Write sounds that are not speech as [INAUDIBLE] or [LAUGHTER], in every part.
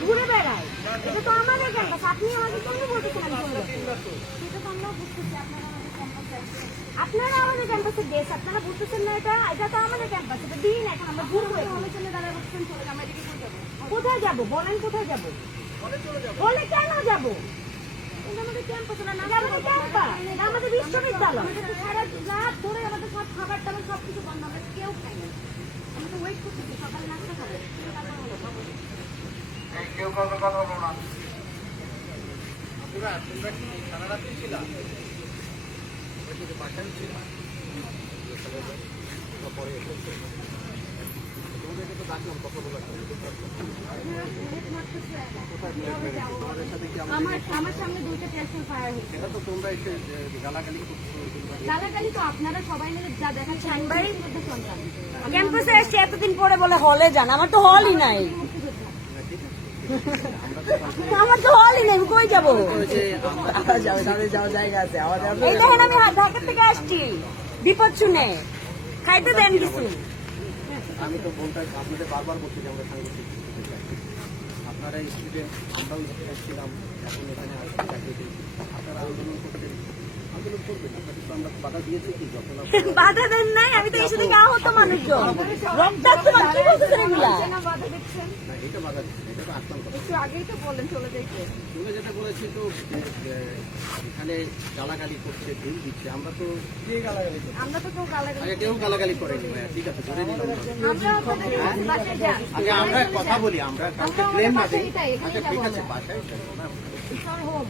ঘুরে বেড়াই তো আমাদের ক্যাম্পাস আপনি আপনারা আমাদের ক্যাম্পাসে আপনারা আমাদের আপনারা বুঝতেছেন না এটা আমাদের দিন এখন আমরা ঘুরবো যাব। আমরা কোথায় যাব? বলেন কোথায় যাব বলে কেন যাব আমাদের ক্যাম্পাস না আমাদের ক্যাম্পাস আমাদের বিশ্ববিদ্যালয়। আমাদের সারা রাত ধরে আমাদের সব খাবার টাবার সব কিছু বন্ধ আমরা কেউ খাই না। ওয়েট করতেছি সকালে নাস্তা খাব। কেউ কাউকে কথা বলো না। আমার আমার সামনে দুইটা টেনশন ফায়ার হয়েছে। এটা তো তোমরা এসে গালাগালি গালাগালি তো আপনারা সবাই মিলে যা দেখাচ্ছেন বাড়ির মধ্যে সন্তান ক্যাম্পাসে এসে এতদিন পরে বলে হলে যান আমার তো হলই নাই। আমার তো হলই নেই আমি কই যাব? এই দেখেন আমি ঢাকা থেকে আসছি বিপদ শুনে। খাইতে দেন কিছু। আমি তো বলতে আপনাদের বারবার বলছি যে আমরা সাংগঠনিক চাই। আপনারা স্টুডেন্ট আমরাও ছিলাম এখন এখানে আসছি চাকরি পেয়েছি। আপনারা আন্দোলন করছেন আন্দোলন করবেন। আপনাদের তো আমরা বাধা দিয়েছি কি? যখন [LAUGHS] বাধা দেন নাই আমি তো এসে থেকে আহত রক্তাক্ত মানুষ কি বলতেছেন এগুলা? বাধা দিচ্ছেন না এটা বাধা এটা তো একটু আগেই তো বললেন চলে যাইতে। তো এখানে গালাগালি করছে ঢিল দিচ্ছে। আমরা তো আমরা কেউ গালাগালি আগে কেউ গালাগালি করেনি ভাইয়া। ঠিক আছে ধরে নিলাম আমরা। আপনাদের আগে আমরা কথা বলি আমরা কাউকে ব্লেম না দিই। আচ্ছা ঠিক আছে বাসায় যাব না। স্যার হোম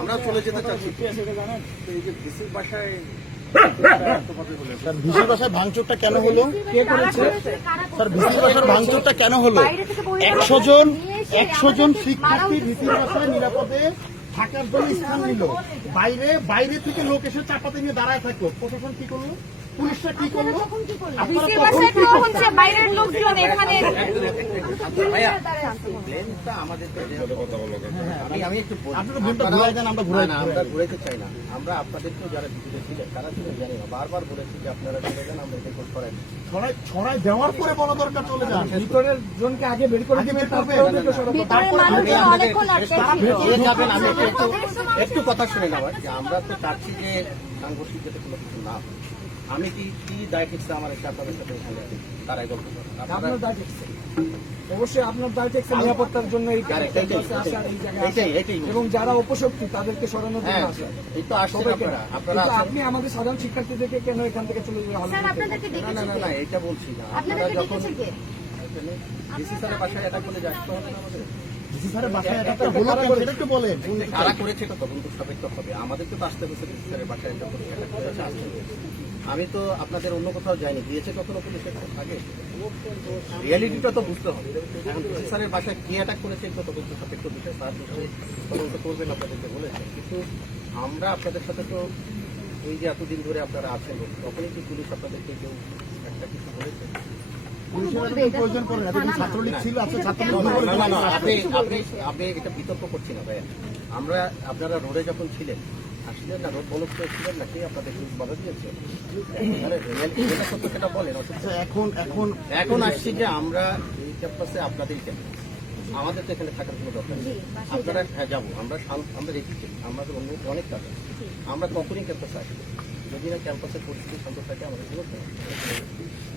আমরা চলে যেতে চাচ্ছি। এই যে ডিসির বাসায় বলে ভিসির ভাঙচুরটা কেন হলো? কে করেছে? স্যার ভিসির বাসার ভাঙচুরটা কেন হলো? বাইরে থেকে একশো জন একশো জন শিক্ষার্থী ভীতির বাসায় নিরাপদে থাকার জন্য স্থান নিল। বাইরে বাইরে থেকে লোক এসে চাপাতে নিয়ে দাঁড়ায় থাকল। প্রশাসন কি করল? পুলিশরা কি করল? আপনারা বিসির তখন বাসায় কি তো করতেন? হচ্ছে বাইরের লোকজন এখানে ভাইয়া ব্লেমটা আমাদের তো আমি আমি একটু বলি। আপনারা ভুলটা আপনারা- ঘুরাই দেন, আমরা ঘুরাই না, না, আমরা ঘুরাইতে চাই না। আমরা আপনাদেরকেও যারা ভিতরে ছিলেন তারা ছিল জানি না। বারবার বলেছি যে আপনারা চলে যান আমরা এটা করাই ছড়াই ছড়াই দেওয়ার পরে বলা দরকার চলে যান। ভিতরের জনকে আগে বের করে। তারপরে একটু কথা শুনে নেওয়ার যে আমরা তো চাচ্ছি যে সাংঘর্ষিক যাতে কোনো কিছু না হয়। আমি কি কি দায় ঠিকছে আমার একটা আপনাদের সাথে এখানে তারাই গল্প করেন আপনার দায় অবশ্যই আপনার দায় নিরাপত্তার জন্য এই। এবং যারা অপশক্তি তাদেরকে সরানোর জন্য হ্যাঁ আসা। আপনি আমাদের সাধারণ শিক্ষার্থীদেরকে কেন এখান থেকে চলে যাওয়া হলো স্যার আপনাদেরকে না না না না এটা বলছি না। আপনারা যখন দেখেছি কে? ডিসি স্যারের বাসায় এটা হবে। আমাদের হবে তো আসতে হচ্ছে আমি তো আপনাদের অন্য কোথাও যাইনি। দিয়েছে কখনো পুলিশের আগে। রিয়ালিটিটা তো বুঝতে হবে। এখন স্যারের বাসায় কি অ্যাটাক করেছে এটা তদন্ত সাপেক্ষ বিষয়। স্যার তদন্ত করবেন আপনাদেরকে বলেছেন। কিন্তু আমরা আপনাদের সাথে তো এই যে এতদিন ধরে আপনারা আছেন তখনই কি পুলিশ আপনাদেরকে কেউ একটা কিছু বলেছে? আমরা আপনারা রোডে যখন ছিলেন আসলেন না বলক ছিলেন না কে আপনাদের বাধা দিয়েছে? যেটা সেটা বলেন অসুবিধা আচ্ছা, এখন এখন এখন আসছি যে আমরা এই ক্যাম্পাসে আপনাদের ক্যাম্পাস আমাদের তো এখানে থাকার কোনো দরকার নেই। আপনারা হ্যাঁ যাব। আমরা আমরা রেখেছি আমাদের অন্য অনেক কাজ আমরা তখনই ক্যাম্পাসে আসব যদি না ক্যাম্পাসের পরিস্থিতি শান্ত থাকে আমাদের কোনো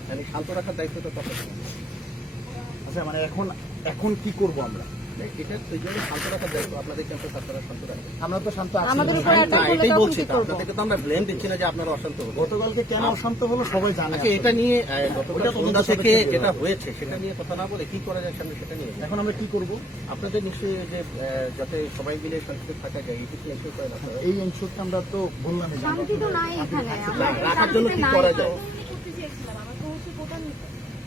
মানে শান্ত রাখার দায়িত্বটা তখন আচ্ছা মানে এখন এখন কি করব আমরা? রাখবেন আমরা তো শান্ত আছি। আমাদের উপর না, অ্যাটাক করলে এটাই বলছি কি তো, করব। আপনাদেরকে তো আমরা ব্লেম দিচ্ছি না যে আপনারা অশান্ত হবেন গতকালকে কেন অশান্ত হলো সবাই জানে আচ্ছা এটা নিয়ে গতকাল ওটা তদন্ত সন্ধ্যা থেকে যেটা হয়েছে সেটা নিয়ে কথা না বলে কি করা যায় সামনে সেটা নিয়ে এখন আমরা কি করব? আপনাদের নিশ্চয়ই যে আহ, যাতে সবাই মিলে শান্তিতে থাকা যায় এটুকু এনশিওর করেন আপনারা এই এনশোরটা আমরা তো বললাম শান্তি তো নাই এখানে আমরা না, রাখার জন্য কি করা যায় করতে চেয়েছিলাম আমরা তো হচ্ছে ভোটার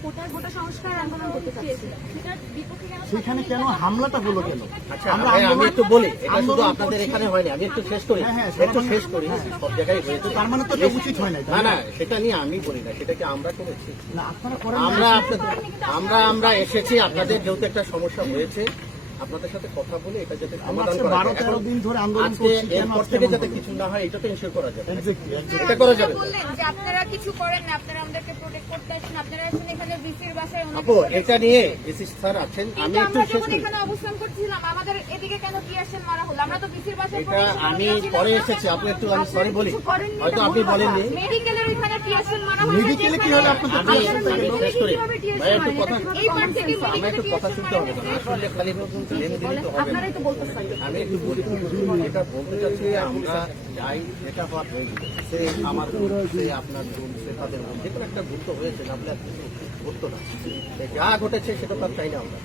কোটার সংস্কার আন্দোলন করতে সেখানে কেন হামলাটা হলো কেন? আচ্ছা আমরা আমি- আমি একটু বলি এটা শুধু আপনাদের। এখানে হয়নি আমি একটু শেষ করি। হ্যাঁ, হ্যাঁ, একটু শেষ করি সব জায়গায় হয়েছে। তার মানে তো এটা উচিত হয় না না না? সেটা নিয়ে আমি বলি না সেটাকে আমরা করেছি। না আপনারা আমরা আমরা আমরা এসেছি আপনাদের যেহেতু একটা সমস্যা হয়েছে আপনাদের সাথে কথা বলে এটা যাতে আমরা সমাধান করা যায়। তেরো দিন ধরে আন্দোলন করছি কেন এরপর থেকে যাতে কিছু না হয় এটা তো এনশিওর করা যাবে। Exactly. এটা করা যাবে। বললেন যে আপনারা কিছু করেন না আপনারা আমাদেরকে প্রোটেক্ট করতে আসেন আপনারা আসেন এখানে বিসির বাসায় অনেক আপু এটা নিয়ে এসি স্যার আছেন আমি একটু শেষ করি এখানে অবস্থান করছিলাম আমাদের এদিকে কেন কি আসেন মারা হলো আমরা তো বিসির বাসায় এটা আমি পরে এসেছি আপনি একটু আমি সরি বলি। হয়তো আপনি বলেননি। মেডিকেলের ওইখানে কি আসেন মারা হলো মেডিকেলে কি হলো আপনাদের আমি টিএসএল আমি শেষ করি ভাই একটু কথা এই পার থেকে আমরা একটু কথা শুনতে হবে। আসলে খালি তো আপনারাই তো বলতেছেন আমি একটু বলি এটা বলতে চাচ্ছি আমরা যাই যেটা হওয়ার হয়ে গেছে সে আমার সে আপনার সে তাদের যে কোনো একটা তো হয়েছে না যা ঘটেছে সেটা তো আর চাই না আমরা।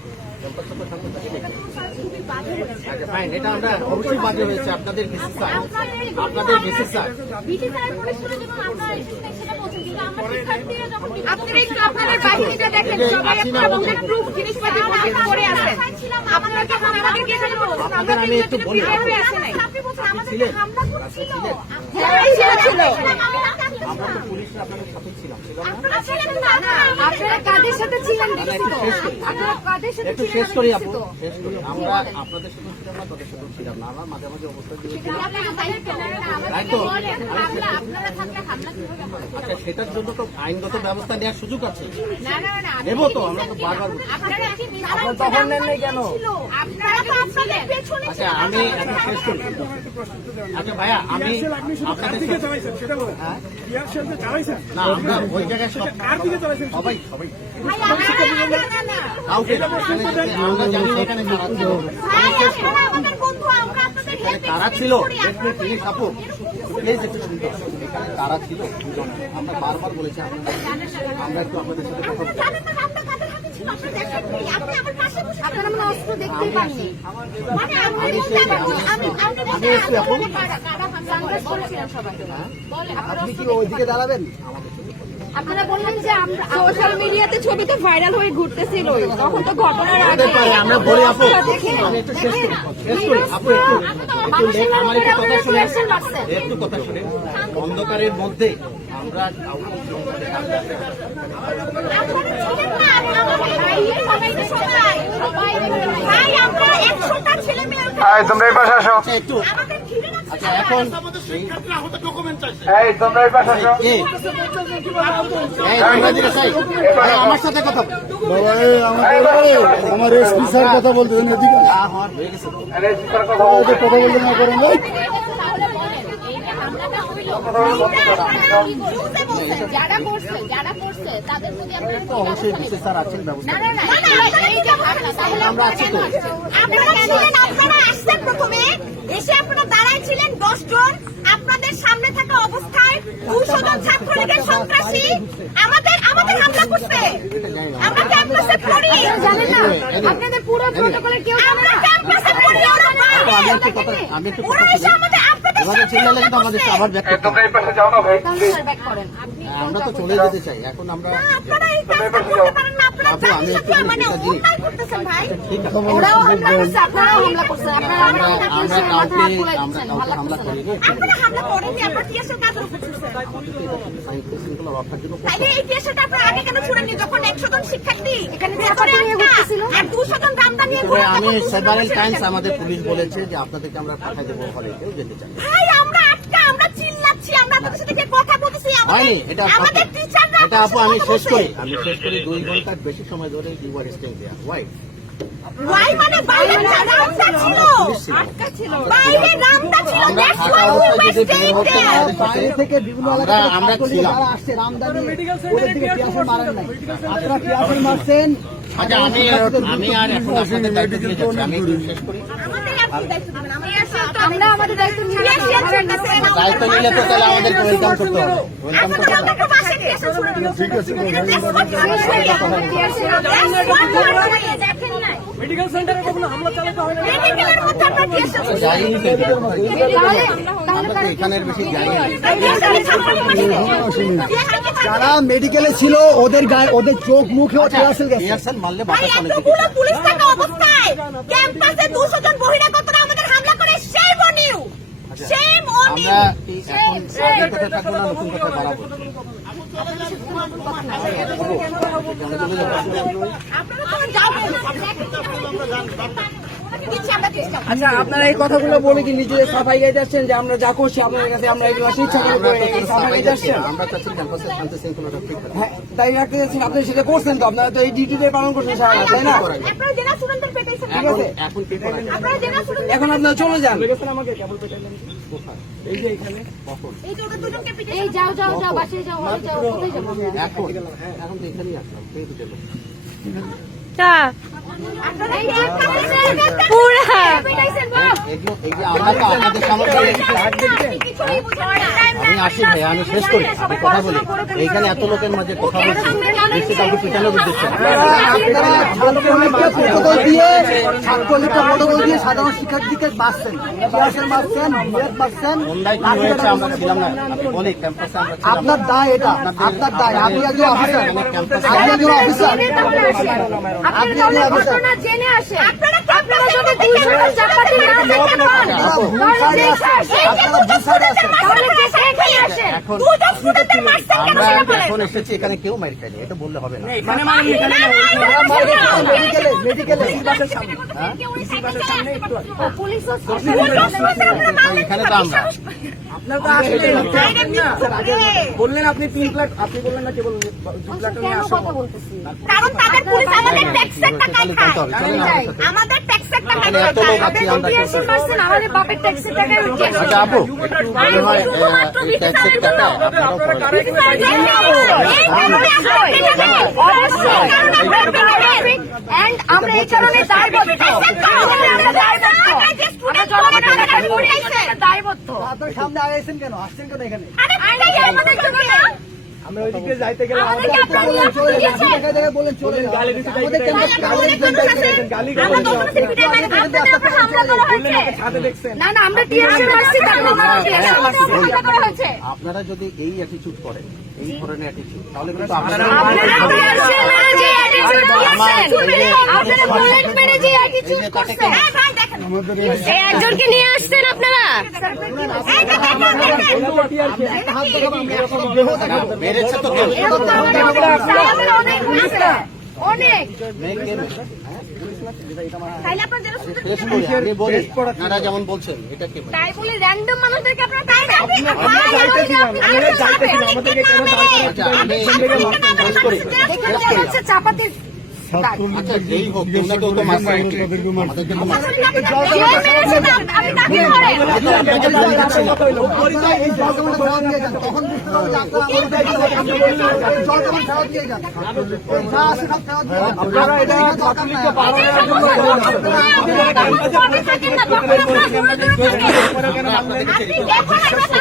আচ্ছা এটা আমরা অবশ্যই বাজে হয়েছে। আপনাদের বিশেষ আপনাদের বিশেষ যখন আমরা এসেছি সেটা বলছেন কিন্তু আমরা শিক্ষার্থীরা যখন আপনারা একটু আপনাদের বাহিনীটা দেখেন সবাই একটা প্রুফ জিনিসপাতি প্রোটেক্ট করে আছেন আপনারা যখন আমাদেরকে এখানে বলছেন আমরা আমি একটু বলি। হয়ে আসে নাই? আপনি বলছেন আমাদেরকে হামলা করছিল ছিল ছিল আমরা তো পুলিশরা আপনাদের সাথে ছিলাম। ছিলাম না আপনারা কাদের সাথে ছিলেন না, না, একটু শেষ করি আপনারা কাদের সাথে একটু শেষ করি আপু শেষ করি। আমরা আপনাদের সাথে ছিলাম না তাদের সাথে ছিলাম না। আমরা মাঝে মাঝে অবস্থা দিয়েছিলাম তাই তো? আচ্ছা সেটার জন্য তো আইনগত ব্যবস্থা নেওয়ার সুযোগ আছে। নেব তো আমরা তো বারবার। তখন নেন নাই কেন? আচ্ছা আমি এখন শেষ করি আচ্ছা ভাইয়া আমি আপনাদের সাথে- টিয়ারশেল না আমরা সবাই কারা ছিল। কারা ছিল। আমরা বারবার বলেছি আমরা আমরা একটু আপনাদের সাথে কথা মানে আপনি কি ওইদিকে দাঁড়াবেন? আপনারা বললেন যে আমরা সোশ্যাল মিডিয়াতে ছবি তো ভাইরাল হয়ে ঘুরতেছিল। তখন তো ঘটনার হতে আগে আমরা বলি আপু আমি একটু শেষ করি। শেষ করি আপু একটু একটু আমার একটু কথা শুনে একটু কথা শুনে। অন্ধকারের মধ্যে আমরা। তোমরা এই পাশে আসো। আচ্ছা একটু। এখন। এই, আমার সাথে কথা আমার এসপি স্যার কথা বলতেছেন এদিকে হয়ে স্পিকার কথা বলতে না করেন ভাই যারা করছে যারা করছে তাদের প্রতি আপনারা তো অবশ্যই বিশেষ স্যার আছেন ব্যবস্থা না না না এই যে ঘটনা তাহলে আমরা আছি তো। আপনারা প্রথমে। এসে আপনারা ছিলেন দশ জন। আপনাদের সামনে থাকা অবস্থায় দুশো জন ছাত্রলীগের সন্ত্রাসী আমাদের আমাদের হামলা করছে। আমরা ক্যাম্পাসে পড়ি। জানেন না আপনাদের পুরো প্রোটোকলে কেউ আমরা ক্যাম্পাসে পড়ি। আমি একটু কথা আমি একটু কথা ওরা এসে শুনি আমাদের আপনাদের এভাবে চিল্লালে কিন্তু আমাদের আবার ব্যাক করতে তোমরা এই পাশে যাও না ভাই। প্লিজ আমরা তো চলে যেতে চাই। এখন আমরা আমি মানে জন সেভারেল টাইমস আমাদের পুলিশ বলেছে যে আপনাদেরকে আমরা পাঠাই দেবো হলে কেউ যেতে চাই ভাই আমরা আটকা আমরা চিল্লাচ্ছি আমরা আপনাদের সাথে কথা বলতেছি আমাদের এটা আমাদের টিচাররা এটা আপু আমি শেষ করি। আমি শেষ করি দুই ঘণ্টার বেশি সময় ধরে you are staying why why মানে বাইরে রামদা ছিল। আটকা ছিল। বাইরে রামদা ছিল আমরা বাইরে থেকে বিভিন্ন এলাকা ছিলাম। আসছে মারেন নাই। আপনারা মারছেন? আচ্ছা আমি আমি আর এখন আপনাদের দায়িত্ব দিয়ে যাচ্ছি। আমি শেষ করি। আমাদের দায়িত্ব আমরা আমাদের দায়িত্ব দায়িত্ব নিলে তো তাহলে আমাদেরকে ওয়েলকাম করতে হবে ওয়েলকাম করতে হবে দেখেন নাই মেডিকেল সেন্টারে কখনো হামলা চালাতে হয় না মেডিকেলের মধ্যে আপনার কি এসেছে? যাইনি তো আমরা তো এখানের বেশি যারা মেডিকেলে ছিল ওদের গায়ে ওদের চোখ টিয়ারসেল মারলে বাতাস অনেক এতগুলো পুলিশ থাকা অবস্থায় ক্যাম্পাসে 200 জন বহিরাগতরা আমাদের হামলা করে shame on you! Shame on you! আমরা এখন আগের কথা থাকব না। নতুন কথা বাড়াবো আপনারা আচ্ছা আপনারা এই কথাগুলো বলে কি নিজে সাফাই গাইতে যাচ্ছেন যে আমরা যা করছি আপনাদের কাছে আমরা এগুলো ইচ্ছা করে সাফাই গাইতে ঠিক হ্যাঁ তাই রাখতে যাচ্ছেন আপনি সেটা করছেন তো? আপনারা তো এই ডিউটিতে পালন করছেন সারা তাই না? জেলা এখন? আপনারা এখন চলে যান। এই যে ওদের দুজনকে পিটাইছেন এই যাও যাও যাও বাসায় যাও যাও কোথায় যাব? এখন? এখন তো এখানেই আসলাম। আমি আসি ভাই আমি শেষ করি। কথা বলি। এইখানে এত লোকের মাঝে কথা বলছি প্রটোকল দিয়ে ছাত্রলীগকে প্রটোকল দিয়ে সাধারণ শিক্ষার্থীকে বাঁচছেন আপনার দায় এটা আপনার দায়। আপনি একজন অফিসার আপনি একজন অফিসার আপনি একজন অফিসার জেনে আসেন। আপনারা যদি চাপাতি না পান তাহলে এখানে এসেছি এখানে কেউ মাইর খায়নি এটা বললে হবে না মেডিকেলে মেডিকেলে পুলিশ এখানে তো আমরা আপনার তো আসলে বললেন আপনি তিন প্লাট আপনি বললেন না কেবল দু প্লাট নিয়ে আসো কারণ তাদের পুলিশ আমাদের ট্যাক্সের টাকায় খায় চলেন আমাদের সাথে। আমাদের ট্যাক্সের আমাদের বাপের আচ্ছা আপু একটু মনে হয় এই টাকা আপনারাও আমরা এই কারণে দায়বদ্ধ। আমরা দায়বদ্ধ। আপনার সামনে আগাইছেন কেন? আসছেন কেন এখানে? আমাদের জন্য না আমরা ওইদিকে যাইতে গেলে আপনারা যদি এই অ্যাটিটিউড করেন এই ধরনের অ্যাটিটিউড তাহলে কিন্তু আপনারা একজনকে নিয়ে আসছেন আপনারা? অনেক যেমন বলছেন এটা কে? তাই বলে র্যান্ডম মানুষদেরকে আপনারা তাই আমাদেরকে কেন আচ্ছা আচ্ছা আপনারা পারবেন আপনারা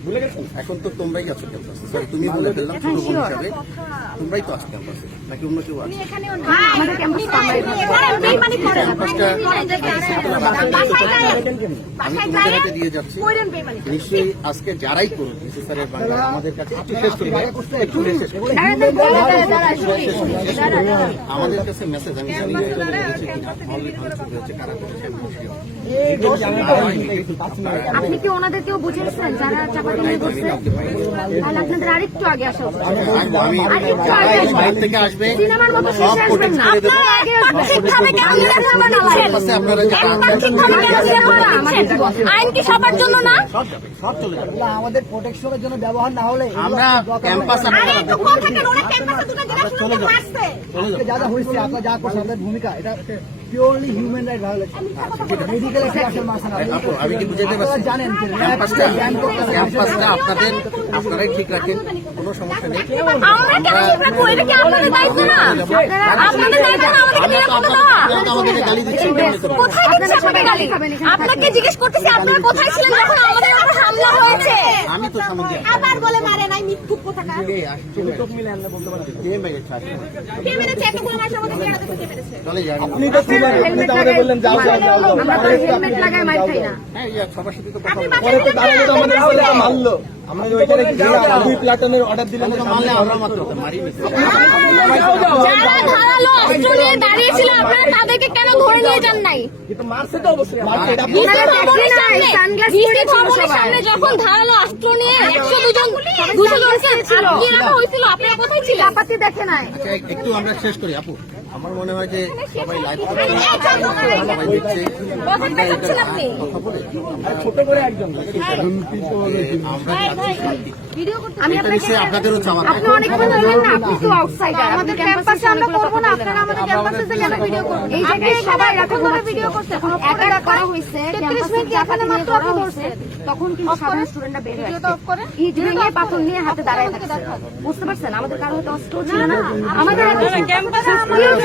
শান্তি শৃঙ্খলা। এখন তো তোমরাই আছো ক্যাম্পাসে সরি তুমি বলে ফেললাম ছোট বোন হিসাবে। তোমরাই তো আছো ক্যাম্পাসে নাকি অন্য কেউ আছে? আমি তোমাদের হাতে দিয়ে যাচ্ছি। নিশ্চয়ই আজকে যারাই স্যারের বাংলা আমাদের কাছে একটু শেষ করি একটু শেষ আমাদের কাছে মেসেজ আমি জানি। আপনি কি ওনাদেরকেও বুঝিয়েছেন যারা তাহলে আপনাদের আরেকটু আগে আসা উচিত। সিনেমার মতো শেষে আসবেন না। আপনারা আগে আসবেন। আপনারা? আইন কি সবার জন্য না? আমাদের প্রোটেকশনের জন্য ব্যবহার না হলে আমরা ক্যাম্পাস আপনারা চলে যাব। যা যা হয়েছে আপনার যা করছে আপনাদের ভূমিকা এটা purely human right violation medical আমি কি পারছি জানেন যে ক্যাম্পাসটা। ক্যাম্পাসটা আপনাদের আপনারাই ঠিক রাখেন কোনো সমস্যা নেই। আমরা কেন ঠিক রাখব? কি আপনাদের দায়িত্ব না? আপনাদের দায়িত্ব না আমাদেরকে আমরা তো নিরাপত্তা আপনাদের- দেওয়া? আপনারা তো আমাদেরকে গালি দিচ্ছেন। কোথায় দিচ্ছে আপনাদের গালি? আপনাকে জিজ্ঞেস করতেছি আপনারা কোথায় ছিলেন যখন আমাদের উপর হামলা হয়েছে? আমি তো সামনে আবার বলে মারে নাই মিথ্যুক কোথাকার কে আসছে? চোখ মিলে আমরা বলতে পারি। কে মেরেছে? কে মেরেছে? এতগুলো মেরেছে। চলে যান। আপনি তো আপনি আমরা তো হেলমেট মার খাই না বাসায়। যারা ধারালো অস্ত্র নিয়ে দাঁড়িয়েছিল আপনারা তাদেরকে কেন ধরে নিয়ে যান নাই? সামনে। যখন ধারালো অস্ত্র নিয়ে একশো দুজন দুশো জনকে আটকে রাখা হয়েছিল আপনারা কোথায় ছিলেন? চাপাতি দেখে নাই। আচ্ছা, একটু আমরা শেষ করি আপু। আমার মনে হয় যে সবাই লাইভ করছে সবাই দেখছে দেখাচ্ছেন আপনি কথা বলে ছোট করে একজন আমরা আমি এটা আপনাদেরও চাওয়া আপনি অনেক কথা না আপনি তো আউটসাইডার আমাদের ক্যাম্পাসে আমরা করব না আপনারা আমাদের ক্যাম্পাসে যে কেন ভিডিও করবেন এই জায়গায় সবাই রাতে ঘুমাচ্ছে ভিডিও করতে এখন একা করা হয়েছে। ক্যাম্পাসে জাপানে মাত্র করা হয়েছে। তখন কিন্তু সাধারণ স্টুডেন্টরা বের হয়ে আসছে ইট ভেঙে পাথর নিয়ে হাতে দাঁড়ায় থাকছে বুঝতে পারছেন? আমাদের কারও হয়তো অস্ত্র ছিল না। আমাদের ক্যাম্পাসে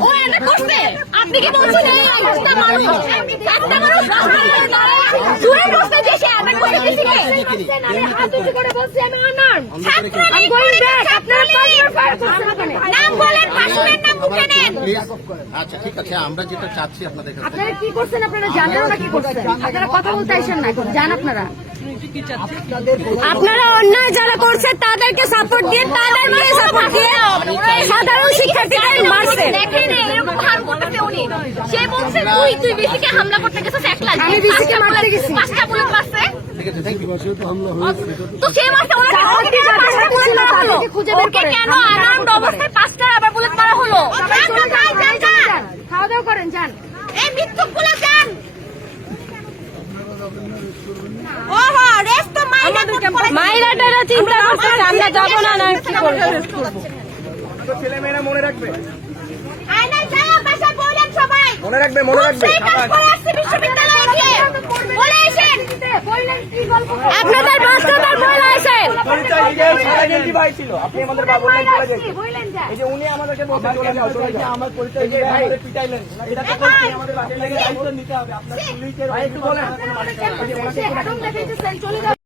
ও এটা করছে আপনি কি বলছেন এই একটা মানুষ? একটা মানুষ রাস্তায় দাঁড়ায় দূরে বসতে যে সে অ্যাটাক করে দিয়েছে আমি হাত উঁচু করে বলছি আমি আনার আমি গোইং ব্যাক আপনারা পাঁচবার ফায়ার করছেন ওখানে নাম বলেন পাঁচবার নাম আচ্ছা ঠিক আছে আমরা যেটা চাচ্ছি আপনাদের আপনারা কি করছেন আপনারা জানেন না কি করছেন? আপনারা কথা বলতে আইসেন না জান আপনারা। আপনারা অন্যায় যারা করছে তাদেরকে সাপোর্ট দিয়ে তাদেরকে সাপোর্ট দিয়ে সাধারণ শিক্ষার্থীদের মারছে। সে বলছে তুই তুই বিসিকে হামলা করতে গেছিস? একলা আমি বিসিকে মারতে গেছি। পাঁচটা বুলেট মারছে ঠিক আছে থ্যাংক ইউ তো সে মারছে? ওনাকে কেন পাঁচটা বুলেট মারা হলো? ওকে কেন আরামড অবস্থায় পাঁচটা আবার বুলেট মারা হলো? খাওয়া দাওয়া করেন যান। এই মৃত্যুগুলো যান ওহো রেস্ট তো মাইরা মাইরাটারা চিন্তা করতেছে আমরা যাব না না কি করব? ছেলেমেয়েরা মনে রাখবে? আয়না যায় বাসা বলেন সবাই। মনে রাখবে মনে রাখবে। বিশ্ববিদ্যালয়ে আপনাদের বাস্তবতার বলে আসেন ভাই ছিল আপনি আমাদের বা বললেন চলে যেতে এই যে উনি আমাদেরকে বলতে চলে যাও